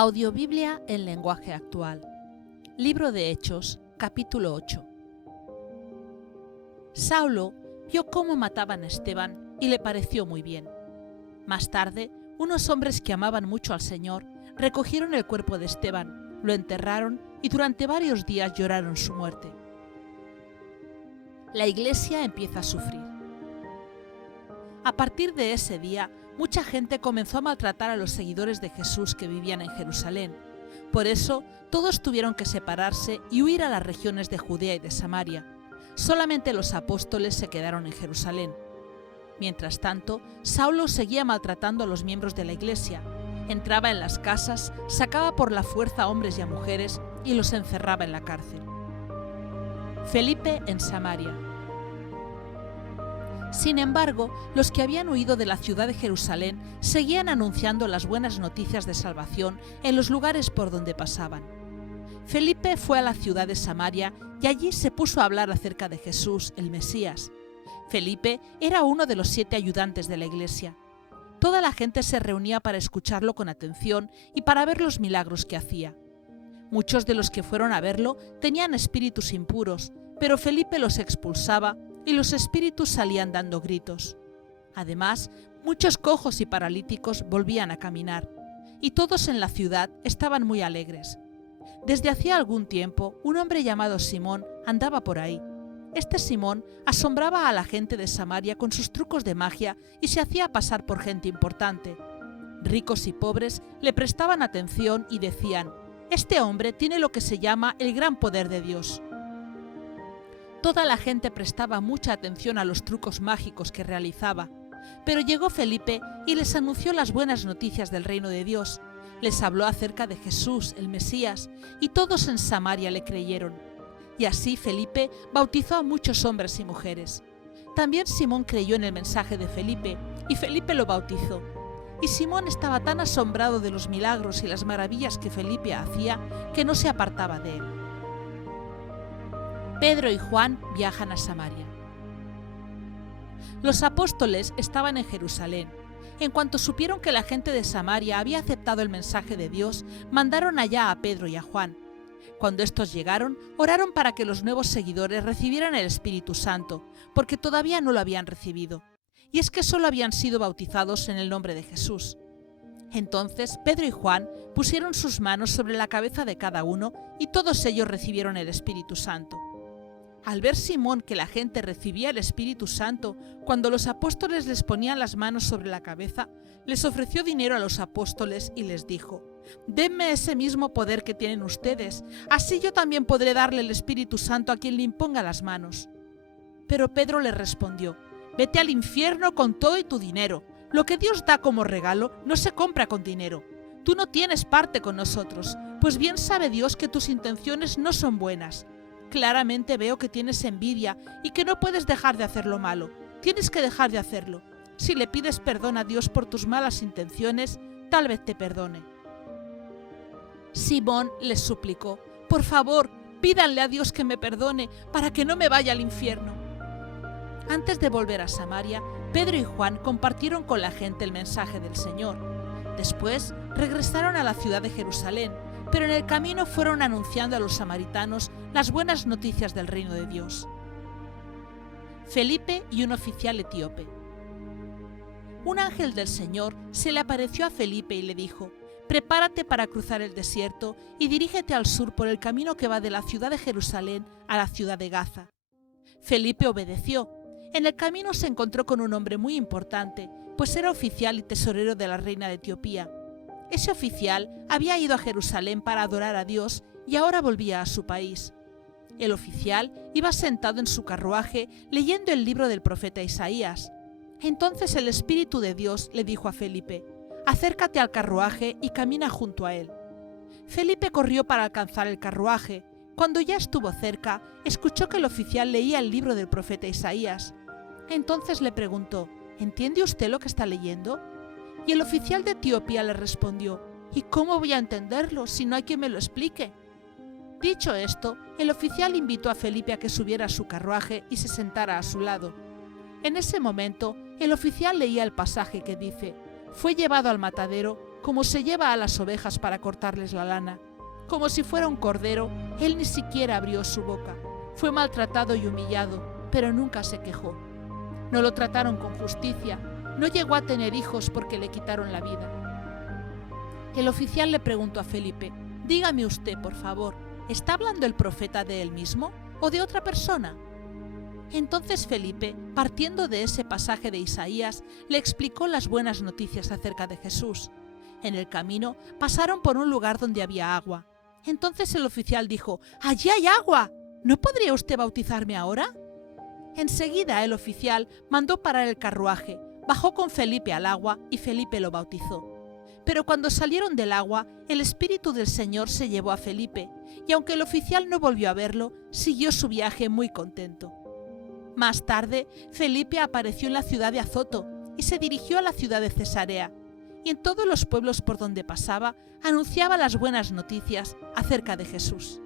Audiobiblia en lenguaje actual. Libro de Hechos, capítulo 8. Saulo vio cómo mataban a Esteban y le pareció muy bien. Más tarde, unos hombres que amaban mucho al Señor recogieron el cuerpo de Esteban, lo enterraron y durante varios días lloraron su muerte. La Iglesia empieza a sufrir. A partir de ese día, mucha gente comenzó a maltratar a los seguidores de Jesús que vivían en Jerusalén. Por eso, todos tuvieron que separarse y huir a las regiones de Judea y de Samaria. Solamente los apóstoles se quedaron en Jerusalén. Mientras tanto, Saulo seguía maltratando a los miembros de la Iglesia. Entraba en las casas, sacaba por la fuerza a hombres y a mujeres y los encerraba en la cárcel. Felipe en Samaria. Sin embargo, los que habían huido de la ciudad de Jerusalén seguían anunciando las buenas noticias de salvación en los lugares por donde pasaban. Felipe fue a la ciudad de Samaria y allí se puso a hablar acerca de Jesús, el Mesías. Felipe era uno de los 7 ayudantes de la Iglesia. Toda la gente se reunía para escucharlo con atención y para ver los milagros que hacía. Muchos de los que fueron a verlo tenían espíritus impuros, pero Felipe los expulsaba y los espíritus salían dando gritos. Además, muchos cojos y paralíticos volvían a caminar, y todos en la ciudad estaban muy alegres. Desde hacía algún tiempo, un hombre llamado Simón andaba por ahí. Este Simón asombraba a la gente de Samaria con sus trucos de magia y se hacía pasar por gente importante. Ricos y pobres le prestaban atención y decían: «Este hombre tiene lo que se llama el gran poder de Dios». Toda la gente prestaba mucha atención a los trucos mágicos que realizaba, pero llegó Felipe y les anunció las buenas noticias del reino de Dios. Les habló acerca de Jesús, el Mesías, y todos en Samaria le creyeron. Y así Felipe bautizó a muchos hombres y mujeres. También Simón creyó en el mensaje de Felipe, y Felipe lo bautizó. Y Simón estaba tan asombrado de los milagros y las maravillas que Felipe hacía que no se apartaba de él. Pedro y Juan viajan a Samaria. Los apóstoles estaban en Jerusalén. En cuanto supieron que la gente de Samaria había aceptado el mensaje de Dios, mandaron allá a Pedro y a Juan. Cuando estos llegaron, oraron para que los nuevos seguidores recibieran el Espíritu Santo, porque todavía no lo habían recibido. Y es que solo habían sido bautizados en el nombre de Jesús. Entonces Pedro y Juan pusieron sus manos sobre la cabeza de cada uno y todos ellos recibieron el Espíritu Santo. Al ver Simón que la gente recibía el Espíritu Santo cuando los apóstoles les ponían las manos sobre la cabeza, les ofreció dinero a los apóstoles y les dijo: «Denme ese mismo poder que tienen ustedes, así yo también podré darle el Espíritu Santo a quien le imponga las manos». Pero Pedro le respondió: «Vete al infierno con todo y tu dinero. Lo que Dios da como regalo no se compra con dinero. Tú no tienes parte con nosotros, pues bien sabe Dios que tus intenciones no son buenas. Claramente veo que tienes envidia y que no puedes dejar de hacer lo malo. Tienes que dejar de hacerlo. Si le pides perdón a Dios por tus malas intenciones, tal vez te perdone». Simón les suplicó: «Por favor, pídanle a Dios que me perdone para que no me vaya al infierno». Antes de volver a Samaria, Pedro y Juan compartieron con la gente el mensaje del Señor. Después regresaron a la ciudad de Jerusalén, pero en el camino fueron anunciando a los samaritanos las buenas noticias del reino de Dios. Felipe y un oficial etíope. Un ángel del Señor se le apareció a Felipe y le dijo: «Prepárate para cruzar el desierto y dirígete al sur por el camino que va de la ciudad de Jerusalén a la ciudad de Gaza». Felipe obedeció. En el camino se encontró con un hombre muy importante, pues era oficial y tesorero de la reina de Etiopía. Ese oficial había ido a Jerusalén para adorar a Dios y ahora volvía a su país. El oficial iba sentado en su carruaje leyendo el libro del profeta Isaías. Entonces el Espíritu de Dios le dijo a Felipe: «Acércate al carruaje y camina junto a él». Felipe corrió para alcanzar el carruaje. Cuando ya estuvo cerca, escuchó que el oficial leía el libro del profeta Isaías. Entonces le preguntó: «¿Entiende usted lo que está leyendo?». Y el oficial de Etiopía le respondió: «¿Y cómo voy a entenderlo si no hay quien me lo explique?». Dicho esto, el oficial invitó a Felipe a que subiera a su carruaje y se sentara a su lado. En ese momento, el oficial leía el pasaje que dice: «Fue llevado al matadero como se lleva a las ovejas para cortarles la lana. Como si fuera un cordero, él ni siquiera abrió su boca. Fue maltratado y humillado, pero nunca se quejó. No lo trataron con justicia, no llegó a tener hijos porque le quitaron la vida. El oficial le preguntó a Felipe: dígame usted, por favor, ¿está hablando el profeta de él mismo o de otra persona? Entonces Felipe, partiendo de ese pasaje de Isaías, le explicó las buenas noticias acerca de Jesús. En el camino pasaron por un lugar donde había agua. Entonces el oficial dijo: ¡allí hay agua! ¿No podría usted bautizarme ahora? Enseguida el oficial mandó parar el carruaje, bajó con Felipe al agua y Felipe lo bautizó. Pero cuando salieron del agua, el Espíritu del Señor se llevó a Felipe, y aunque el oficial no volvió a verlo, siguió su viaje muy contento. Más tarde, Felipe apareció en la ciudad de Azoto y se dirigió a la ciudad de Cesarea, y en todos los pueblos por donde pasaba anunciaba las buenas noticias acerca de Jesús.